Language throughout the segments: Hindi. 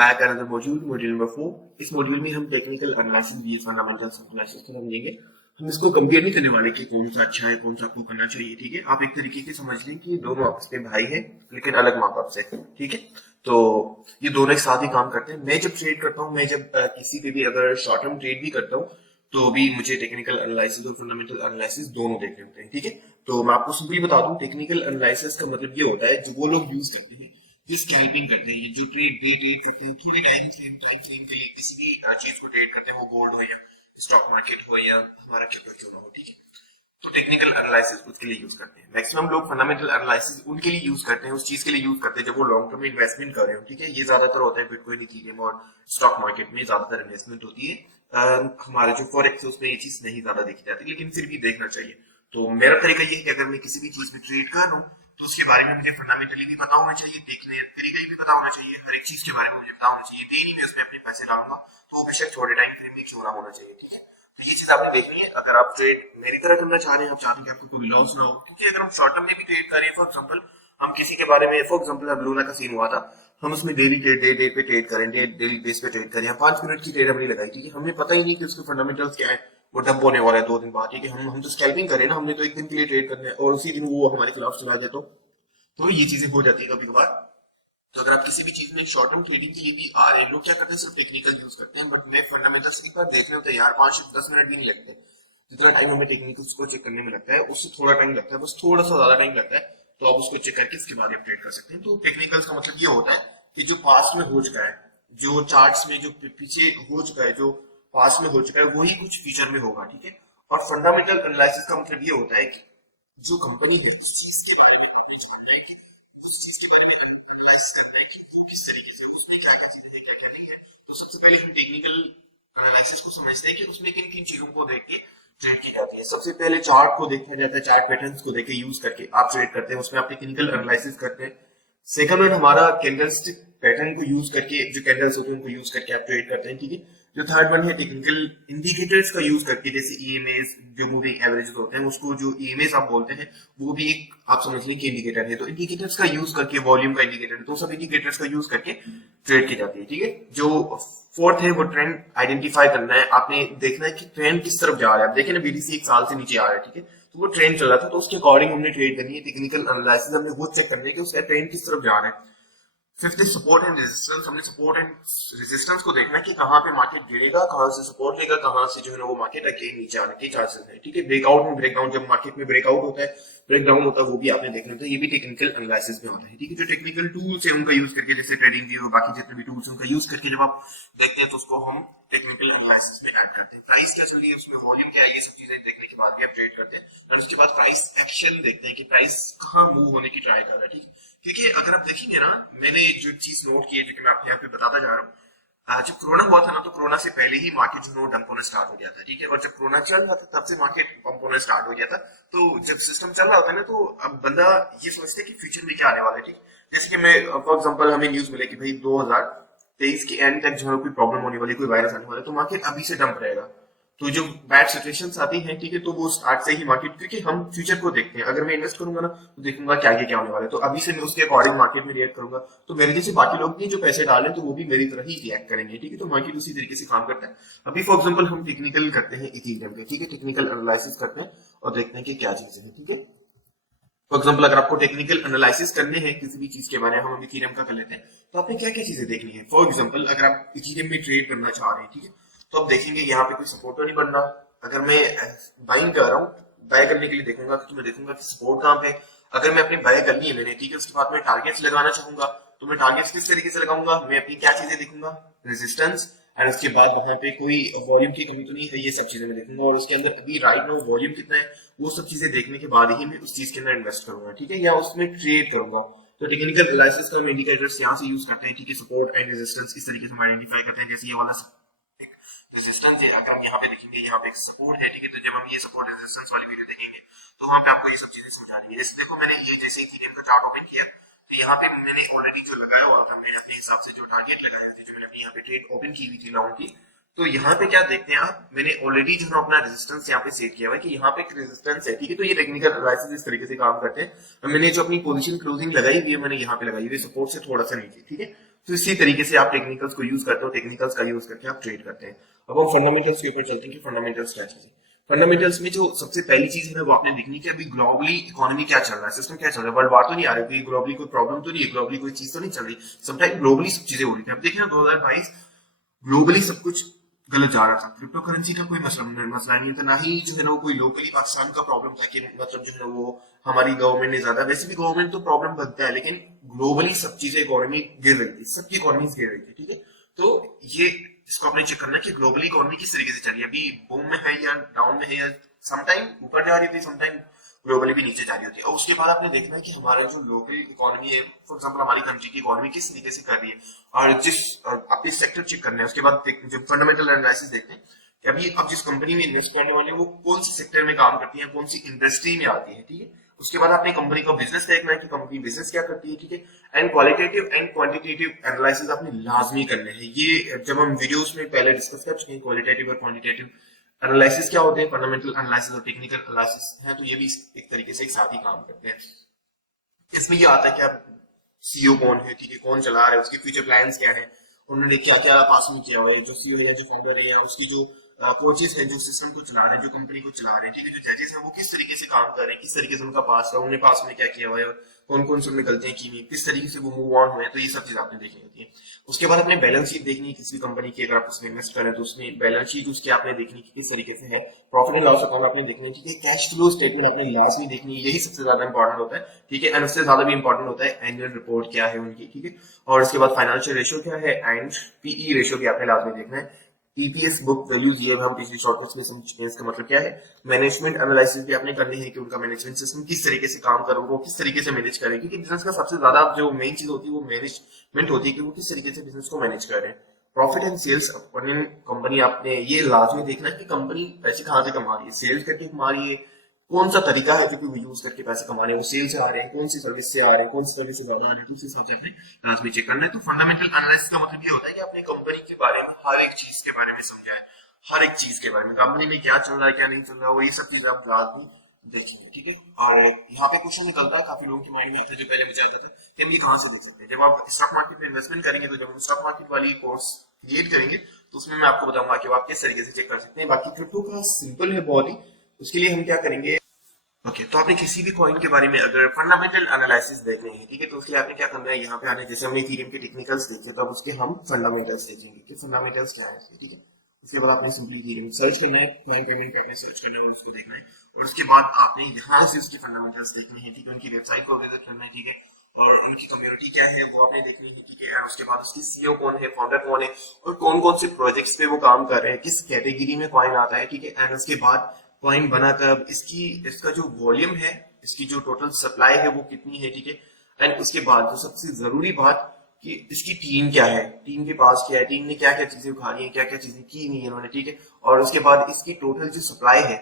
Back another module number 4। इस मॉड्यूल में हम technical analysis V S fundamentals of analysis को समझेंगे। हम इसको कंपेयर नहीं करने वाले कि कौन सा अच्छा है कौन सा आपको करना चाहिए, ठीक है। आप एक तरीके से समझ लें कि दोनों आपस में भाई हैं लेकिन अलग माँ बाप से, ठीक है। तो ये दोनों एक साथ ही काम करते हैं। मैं जब ट्रेड करता हूँ, मैं जब किसी पे भी अगर शॉर्ट टर्म ट्रेड भी करता हूँ तो भी मुझे टेक्निकल एनालिसिस और फंडामेंटल एनालिसिस दोनों देखने होते हैं, ठीक है। तो मैं आपको सिंपली बता दूं, टेक्निकल एनालिसिस का मतलब ये होता है जो वो लोग यूज करते हैं जो स्कैल्पिंग करते हैं, जो ट्रेड करते हैं थोड़े टाइम फ्रेम के लिए किसी भी चीज को ट्रेड करते हैं, वो गोल्ड हो या स्टॉक मार्केट हो या हमारा क्रिप्टो क्यों ना हो, ठीक है। तो टेक्निकल एनालिसिस उसके लिए यूज करते हैं। मैक्सिमम लोग फंडामेंटल एनालिसिस उनके लिए यूज करते हैं, उस चीज के लिए यूज करते हैं जब वो लॉन्ग टर्म में इन्वेस्टमेंट कर रहे हो, ठीक है। ये ज्यादातर होता है बिटकॉइन, इथेरियम और स्टॉक मार्केट में ज्यादातर इन्वेस्टमेंट होती है। हमारे जो फॉरेक्स है उसमें ये चीज नहीं ज्यादा देखी जाती, लेकिन फिर भी देखना चाहिए। तो मेरा तरीका ये है कि अगर मैं किसी भी चीज में ट्रेड कर लूं तो उसके बारे में मुझे फंडामेंटली भी पता होना चाहिए, देखने तरीका भी पता होना चाहिए, हर एक चीज के बारे में मुझे पता होना चाहिए। नहीं मैं उसमें अपने पैसे डालूंगा तो वो बेशक छोटे टाइम फ्रेम में क्यों ना होना चाहिए, ठीक है। तो ये चीज आपने देखनी है। अगर आप ट्रेड मेरी तरह करना चाह रहे हैं, आप चाहते हैं कि आपको कोई लॉस ना हो, क्योंकि अगर हम शॉर्ट टर्म में भी ट्रेड कर रहे हैं, फॉर एग्जांपल हम किसी के बारे में, फॉर एग्जांपल अब लूना का सीन हुआ था, हम उसमें डेली डे पे ट्रेड करें, डेली बेस पे ट्रेड करें, 5 मिनट की ट्रेड हमने लगाई, ठीक है। हमें पता ही नहीं कि उसके फंडामेंटल्स क्या है, वो डंप होने वाला है 2 दिन बाद, ठीक है। हम तो स्कैल्पिंग करें ना, हमने तो एक दिन के लिए ट्रेड करना है और उसी दिन वो हमारे खिलाफ चला जाए तो ये चीजें हो जाती है कभी कभार। तो अगर आप किसी भी चीज में शॉर्ट टर्म ट्रेडिंग के लिए भी आ रहे हैं, लोग क्या करते हैं सिर्फ टेक्निकल यूज करते हैं, बट मैं फंडामेंटल्स एक बार देखने होते हैं यार, 5-10 मिनट भी नहीं लगते। जितना टाइम हमें टेक्निकल्स को चेक करने में लगता है उससे थोड़ा टाइम लगता है, बस थोड़ा सा ज्यादा टाइम लगता है। तो आप उसको चेक करके इसके बाद ट्रेड कर सकते हैं। तो टेक्निकल्स का मतलब ये होता है कि जो पास्ट में हो चुका है, जो चार्ट्स में जो पीछे हो चुका है, जो पास्ट में हो चुका है वही कुछ फ्यूचर में होगा, ठीक है। और फंडामेंटल एनालिसिस का मतलब ये होता है कि जो कंपनी है उस चीज के बारे में आपने जानना है, कि उस चीज के बारे में एनालाइज करना है कि वो किस तरीके से, उसमें क्या क्या चीजें क्या क्या नहीं है। तो सबसे पहले हम टेक्निकल एनालिसिस को समझते हैं कि उसमें किन किन चीजों को देख के ट्रेड की जाती है। सबसे पहले चार्ट को देखा जाता है, चार्ट पैटर्न्स को देख के यूज करके आप ट्रेड करते हैं, उसमें आप टेक्निकल एनालिसिस करते हैं। सेकंड वन हमारा कैंडलस्टिक पैटर्न को यूज करके, जो कैंडल्स होते हैं उनको यूज करके आप ट्रेड करते हैं, ठीक है। जो थर्ड वन है टेक्निकल इंडिकेटर्स का यूज करके, जैसे ईएमएस, जो मूविंग एवरेजेस होते हैं उसको जो ईएमएस आप बोलते हैं वो भी एक आप समझ लें कि इंडिकेटर है। तो इंडिकेटर्स का यूज करके, वॉल्यूम का इंडिकेटर, तो सब इंडिकेटर्स का यूज करके ट्रेड की जाती है, ठीक है। जो फोर्थ है वो ट्रेंड आइडेंटिफाई करना है। आपने देखना है कि ट्रेंड किस तरफ जा रहा है। आप देखें ना, बीडीसी 1 साल से नीचे आ रहा है, ठीक है, तो वो ट्रेंड चल रहा था, तो उसके अकॉर्डिंग हमने ट्रेड करनी है। टेक्निकल एनालिसिस हमने वो चेक करनी है कि उसका ट्रेंड किस तरफ जा रहा है। फिफ्थ सपोर्ट एंड रेजिस्टेंस, हमने सपोर्ट एंड रेजिस्टेंस को देखना है कि कहाँ पे मार्केट गिरेगा, कहाँ से सपोर्ट लेगा, कहाँ से जो है ना वो मार्केट अगेन नीचे आने के चांसेस है, ठीक है। ब्रेकआउट में ब्रेकडाउन, जब मार्केट में ब्रेकआउट होता है, ब्रेकडाउन होता है, वो भी आपने देखना होता है। ये भी टेक्निकल एनालिसिस में होता है, ठीक है। जो टेक्निकल टूल्स है उनका यूज करके, जैसे ट्रेडिंग व्यू, बाकी जितने भी टूल्स हैं उनका यूज करके जब आप देखते हैं तो उसको हम टेक्निकल एनालिसिस में ऐड करते हैं। प्राइस क्या चल रही है, उसमें वॉल्यूम क्या है, ये सब चीजें देखने के बाद भी आप ट्रेड करते हैं। और उसके बाद प्राइस एक्शन देखते हैं कि प्राइस कहाँ मूव होने की ट्राई कर रहा है, ठीक है। क्योंकि अगर आप देखेंगे ना, मैंने जो चीज नोट की है जो कि मैं आपको यहाँ पे बताता जा रहा हूँ, जब कोरोना हुआ था ना, तो कोरोना से पहले ही मार्केट जो डंप होना स्टार्ट हो गया था, ठीक है। और जब कोरोना चल रहा था तब से मार्केट पंप होना स्टार्ट हो गया था। तो जब सिस्टम चल रहा होता है ना, तो अब बंदा ये सोचते है कि फ्यूचर में क्या आने वाला है, ठीक। जैसे कि मैं फॉर एग्जांपल, हमें न्यूज मिले कि भाई 2023 के एंड तक जो है कोई प्रॉब्लम होने वाली, कोई वायरस आने वाला है, तो मार्केट अभी से डंप रहेगा। तो जो बैड सिचुएशंस आती हैं, ठीक है, तो वो स्टार्ट से ही मार्केट, क्योंकि हम फ्यूचर को देखते हैं। अगर मैं इन्वेस्ट करूंगा ना तो देखूंगा क्या क्या होने वाला है, तो अभी से मैं उसके अकॉर्डिंग मार्केट में रिएक्ट करूंगा। तो मेरे जैसे बाकी लोग भी जो पैसे डालें तो वो भी मेरी तरह ही रिएक्ट करेंगे, ठीक है। तो मार्केट उसी तरीके से काम करता है। अभी फॉर एग्जाम्पल हम टेक्निकल करते हैं इथेरियम के, ठीक है, टेक्निकल एनालिसिस करते हैं और देखते हैं कि क्या चीजें हैं, ठीक है। फॉर एग्जाम्पल अगर आपको टेक्निकल एनालिसिस करने हैं किसी भी चीज के बारे में, हम इथेरियम का कर लेते हैं, तो आपने क्या क्या चीजें देखनी है। फॉर एग्जाम्पल अगर आप इथेरियम में ट्रेड करना चाह रहे हैं, ठीक है, तो आप देखेंगे यहाँ पे कोई सपोर्ट तो नहीं बन रहा। अगर मैं बाइंग कर रहा हूँ, बाय करने के लिए देखूंगा, क्योंकि मैं देखूंगा कि सपोर्ट कहाँ पे। अगर मैं अपनी बाय कर ली है मैंने, ठीक है, उसके बाद मैं टारगेट्स लगाना चाहूंगा, तो मैं टारगेट्स किस तरीके से लगाऊंगा, मैं अपनी क्या चीजें देखूंगा, रेजिस्टेंस, एंड उसके बाद वहां पे कोई वॉल्यूम की कमी तो नहीं है, ये सब चीजें मैं देखूंगा। और उसके अंदर अभी राइट नाउ वॉल्यूम कितना है, वो सब चीजें देखने के बाद ही मैं उस चीज के अंदर इन्वेस्ट करूंगा, ठीक है, या उसमें ट्रेड करूंगा। तो टेक्निकल एनालिसिस का हम इंडिकेटर्स यहाँ से यूज करते हैं, ठीक है। सपोर्ट एंड रेजिस्टेंस इस तरीके से हम आइडेंटिफाई करते हैं। जैसे ये वाला रेजिस्टेंस है, अगर हम यहाँ पे देखेंगे, यहाँ पे एक सपोर्ट है, ठीक है, तो जब हम ये सपोर्ट रेजिस्टेंस वाली वीडियो देखेंगे तो वहां पे आपको ये सब चीजें समझ आ रही है। जैसे देखो, मैंने ये जैसे इथेरियम का चार्ट ओपन किया, तो यहाँ पे मैंने ऑलरेडी जो लगाया हुआ था, मैंने अपने हिसाब से जो टारगेट लगाया था, जो मैंने अपनी यहाँ पे ट्रेड ओपन की हुई थी लॉन्ग की, तो यहाँ पे क्या देखते हैं आप, मैंने ऑलरेडी जो है अपना रेजिस्टेंस यहाँ पे सेट किया हुआ है कि यहाँ पे एक रेजिस्टेंस है, ठीक है। तो ये टेक्निकल एनालिसिस इस तरीके से काम करते हैं। मैंने जो अपनी पोजीशन क्लोजिंग लगाई हुई है, मैंने यहाँ पे लगाई हुई है सपोर्ट से थोड़ा सा नीचे, ठीक है। तो इसी तरीके से आप टेक्निकल्स को यूज करते हो, टेक्निकल्स का यूज करके आप ट्रेड करते हैं। अब हम फंडामेंटल्स के ऊपर चलते हैं कि फंडामेंटल्स क्या चीज है। फंडामेंटल्स में जो सबसे पहली चीज है ना वो आपने देखनी कि अभी ग्लोबली इकोनॉमी क्या चल रहा है, सिस्टम क्या चल रहा है, वर्ल्ड वार तो नहीं आ रही, ग्लोबली कोई प्रॉब्लम तो नहीं है, ग्लोबली कोई चीज तो नहीं चल रही। समटाइम ग्लोबली सब चीजें हो रही थी। अब देखिए ना 2022 ग्लोबली सब कुछ गलत जा रहा था, क्रिप्टो करेंसी का कोई मसला नहीं था, ना ही जो है ना कोई लोकली पाकिस्तान का प्रॉब्लम था कि मतलब जो है ना वो हमारी गवर्नमेंट ने ज्यादा, वैसे भी गवर्नमेंट तो प्रॉब्लम बनता है, लेकिन ग्लोबली सब चीजें इकोनॉमी गिर रही थी, सबकी इकोनॉमी गिर रही थी, ठीक है। तो ये इसको आपने चेक करना है कि ग्लोबली इकोनॉमी किस तरीके से चल रही है, अभी बूम में है या डाउन में है, या समटाइम ऊपर जा रही थी, समटाइम ग्लोबली भी नीचे जा रही होती है। और उसके बाद आपने देखना है कि हमारा जो लोकल इकोनॉमी है, फॉर एग्जांपल हमारी कंट्री की इकोनॉमी किस तरीके से कर रही है, और जिस अपने सेक्टर चेक करना है। उसके बाद जब फंडामेंटल एनालिसिस देखते हैं कि अभी अब जिस कंपनी में इन्वेस्ट करने वाले हैं वो कौन सी सेक्टर में काम करती है, कौन सी इंडस्ट्री में आती है, ठीक है। उसके बाद आपने कंपनी का बिजनेस देखना है कि कंपनी बिजनेस क्या करती है, ठीक है। And qualitative and quantitative analysis आपने लाजमी करने हैं। ये जब हम वीडियोस में पहले डिस्कस कर चुके हैं, क्वालिटेटिव और क्वांटिटेटिव एनालिसिस क्या होते हैं, फंडामेंटल एनालिसिस और टेक्निकल एनालिसिस है, तो ये भी एक तरीके से एक साथ ही काम करते हैं। इसमें ये आता है कि आप सीईओ कौन है, ठीक है, कौन चला रहा है, उसके फ्यूचर प्लान्स क्या है, उन्होंने क्या क्या पास में किया हुआ है, जो सीईओ है या जो फाउंडर है या उसकी जो कोचेस हैं जो सिस्टम को चला रहे हैं, जो कंपनी को चला रहे हैं, ठीक है, जो जजेस हैं वो किस तरीके से काम कर रहे हैं, किस तरीके से उनका पास है, उन्होंने पास में क्या किया हुआ है, कौन कौन से उनमें गलतियां की हुई, किस तरीके से वो मूव ऑन हुए, तो ये सब चीज आपने देखनी होती है। उसके बाद अपने बैलेंस शीट देखनी है किसी कंपनी की, अगर आप उसमें इन्वेस्ट करें तो उसमें बैलेंस शीट उसकी आपने देखनी है किस तरीके से है, प्रॉफिट एंड लॉस अकाउंट आपने देखनी है, ठीक है, कैश फ्लो स्टेटमेंट आपने लास्ट में देखनी है, यही सबसे ज्यादा इंपॉर्टेंट होता है, ठीक है। एंड उससे ज्यादा भी इंपॉर्टेंट होता है एनुअल रिपोर्ट क्या है उनकी, ठीक है। और उसके बाद फाइनेंशियल रेशियो क्या है एंड पीई रेशियो भी आपने लास्ट में देखना है। ईपीएस बुक वैल्यूज ये हम पिछली शॉर्टकट्स में समझ चुके हैं, इसका मतलब क्या है। मैनेजमेंट एनालिसिस भी आपने करनी है कि उनका मैनेजमेंट सिस्टम किस तरीके से काम कर रहा है, वो किस तरीके से मैनेज करें, क्योंकि बिजनेस का सबसे ज्यादा जो मेन चीज होती है वो मैनेजमेंट होती है कि वो किस तरीके से बिजनेस को मैनेज कर रहे हैं। प्रॉफिट एंड सेल्स कंपनी आपने ये लाजमी देखना है कि कंपनी पैसे कहाँ से कमा रही है, सेल्स करके कमा रही है, कौन सा तरीका है जो कि वो यूज करके पैसे कमा रहे हैं, वो सेल से आ रहे हैं, कौन सी सर्विस से आ रहे हैं, कौन सी सर्विस से ज्यादा आ रहे हैं, तो उस हिसाब से अपने लाजमी चेक करना है। तो फंडामेंटल एनालिसिस का मतलब ये होता है कि अपनी कंपनी के बारे में हर एक चीज के बारे में समझा है, हर एक चीज के बारे में, कंपनी में क्या चल रहा है क्या नहीं चल रहा है, वो ये सब चीजें आप लाजमी देखेंगे, ठीक है। और यहाँ पे क्वेश्चन निकलता है, काफी लोगों के माइंड में आता है, जो पहले मुझे आता था कि हम ये कहाँ से देख सकते हैं। जब आप स्टॉक मार्केट में इन्वेस्टमेंट करेंगे, तो जब हम स्टॉक मार्केट वाली कोर्स क्रिएट करेंगे तो उसमें मैं आपको बताऊंगा कि आप किस तरीके से चेक कर सकते हैं। बाकी क्रिप्टो का सिंपल है बहुत ही, उसके लिए हम क्या करेंगे, ओके तो आपने किसी भी कॉइन के बारे में अगर फंडामेंटल एनालिसिस देखने हैं, ठीक है, तो उसके लिए आपने क्या करना है, यहाँ पे आने, जैसे हमने इथेरियम के टेक्निकल्स देखे तो अब उसके हम फंडामेंटल्स देखेंगे कि फंडामेंटल्स क्या है, ठीक है। उसके बाद आपने सिंपली इथेरियम सर्च करना है, कॉइन पेमेंट पे आपने सर्च करना है और उसको देखना है, और उसके बाद आपने यहाँ से उसके फंडामेंटल्स देखने हैं, ठीक है, उनकी वेबसाइट को विजिट करना है, ठीक है, और उनकी कम्युनिटी क्या है वो आपने देखनी है, ठीक है। और उसके बाद उसकी सीईओ कौन है, फाउंडर कौन है, और कौन कौन से प्रोजेक्ट्स पे वो काम कर रहे हैं, किस कैटेगरी में कॉइन आता है, ठीक है। एंड उसके बाद कॉइन बना कब, इसका जो वॉल्यूम है, इसकी जो टोटल सप्लाई है वो कितनी है, ठीक है। एंड उसके बाद जो सबसे जरूरी बात कि इसकी टीम क्या है, टीम के पास क्या है, टीम ने क्या क्या चीजें उखाड़ी है, क्या क्या चीजें की नहीं है उन्होंने, ठीक है। और उसके बाद इसकी टोटल जो सप्लाई है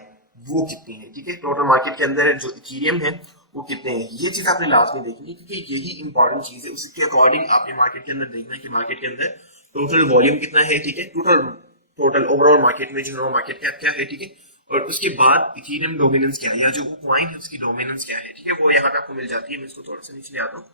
वो कितनी है, ठीक है, टोटल मार्केट के अंदर जो इथेरियम है वो कितने हैं, ये चीज आपने लास्ट में देखनी है, क्योंकि यही इंपॉर्टेंट चीज है। उसके अकॉर्डिंग आपने मार्केट के अंदर देखना है कि मार्केट के अंदर टोटल वॉल्यूम कितना है, ठीक है, टोटल ओवरऑल मार्केट में जो मार्केट कैप क्या है, ठीक है। और उसके बाद इथेरियम डोमिनेंस क्या है, या जो वो कॉइन है उसकी डोमिनेंस क्या है, ठीक है, वो यहाँ पे आपको मिल जाती है। मैं इसको थोड़ा सा नीचे ले आता हूँ,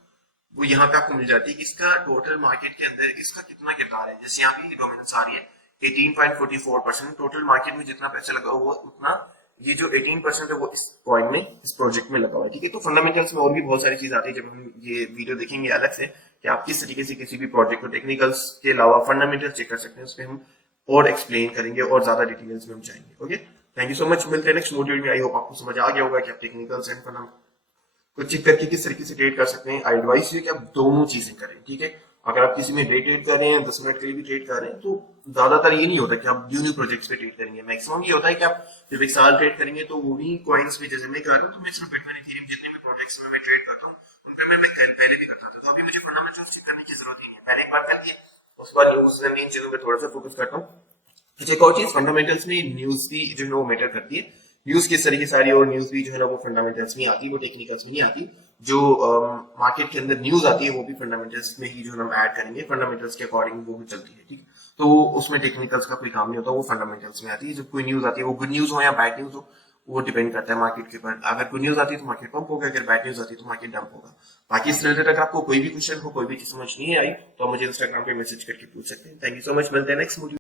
वो यहाँ पे आपको मिल जाती है कि इसका टोटल मार्केट के अंदर इसका कितना किरदार है। जैसे यहाँ पे डोमिनेंस आ रही है 18.44%, टोटल मार्केट में जितना पैसा लगा हुआ उतना ये जो 18% है वो इस कॉइन में, इस प्रोजेक्ट में लगा हुआ है, ठीक है। तो फंडामेंटल्स में और भी बहुत सारी चीज आती है, जब हम ये वीडियो देखेंगे अलग से कि आप किस तरीके से किसी भी प्रोजेक्ट को टेक्निकल्स के अलावा फंडामेंटल्स चेक कर सकते हैं, उसमें हम और एक्सप्लेन करेंगे और ज्यादा डिटेल्स में हम जाएंगे। Okay, thank you so much, मिलते हैं नेक्स्ट मॉड्यूल में। आई होप आपको समझ आ गया होगा कि आप टेक्निकल्स एंड फंडामेंटल को चेक करके किस तरीके से ट्रेड कर सकते हैं। आई एडवाइस यू कि आप दोनों चीजें करें, ठीक है। अगर आप किसी में डे ट्रेड कर रहे हैं, 10 मिनट के लिए भी ट्रेड कर रहे हैं, तो ज्यादातर ये नहीं होता कि आप न्यू प्रोजेक्ट्स पे ट्रेड करेंगे। मैक्सिमम ये होता है कि आप जब एक साल ट्रेड करेंगे तो वो भी कॉइन्स पे, जैसे मैं कर रहा हूँ, तो मैं सिर्फ बिटकॉइन इथेरियम जितने भी प्रोजेक्ट्स में मैं ट्रेड करता हूँ उनका मैं पहले भी करता था, तो अभी मुझे फंडामेंटल्स चेक करने की जरूरत ही नहीं है, मैंने एक बार कर दिया, उसके बाद न्यूज एंड इन चीजों पर थोड़ा सा फोकस करता हूँ। अच्छा, एक और चीज, फंडामेंटल्स में न्यूज भी जो है वो मैटर करती है। न्यूज किस तरीके से आ रही है, और न्यूज भी जो है ना वो फंडामेंटल्स में आती है, वो टेक्निकल्स में नहीं आती। जो मार्केट के अंदर न्यूज आती है वो भी फंडामेंटल्स में ही जो हम ऐड करेंगे, फंडामेंटल्स के अकॉर्डिंग वो भी चलती है, ठीक है। तो उसमें टेक्निकल्स का कोई काम नहीं होता, वो फंडामेंटल्स में आती है। जब कोई न्यूज आती है, वो गुड न्यूज हो या बैड न्यूज हो, वो डिपेंड करता है मार्केट के ऊपर। अगर गुड न्यूज आती है तो मार्केट पंप होगा, अगर बैड न्यूज आती है तो मार्केट डंप होगा। बाकी इस रिलेटेड अगर आपको कोई भी क्वेश्चन हो, कोई भी चीज समझ नहीं आई, तो आप मुझे इंस्टाग्राम पे मैसेज करके पूछ सकते हैं। थैंक यू सो मच, मिलते हैं नेक्स्ट वीडियो।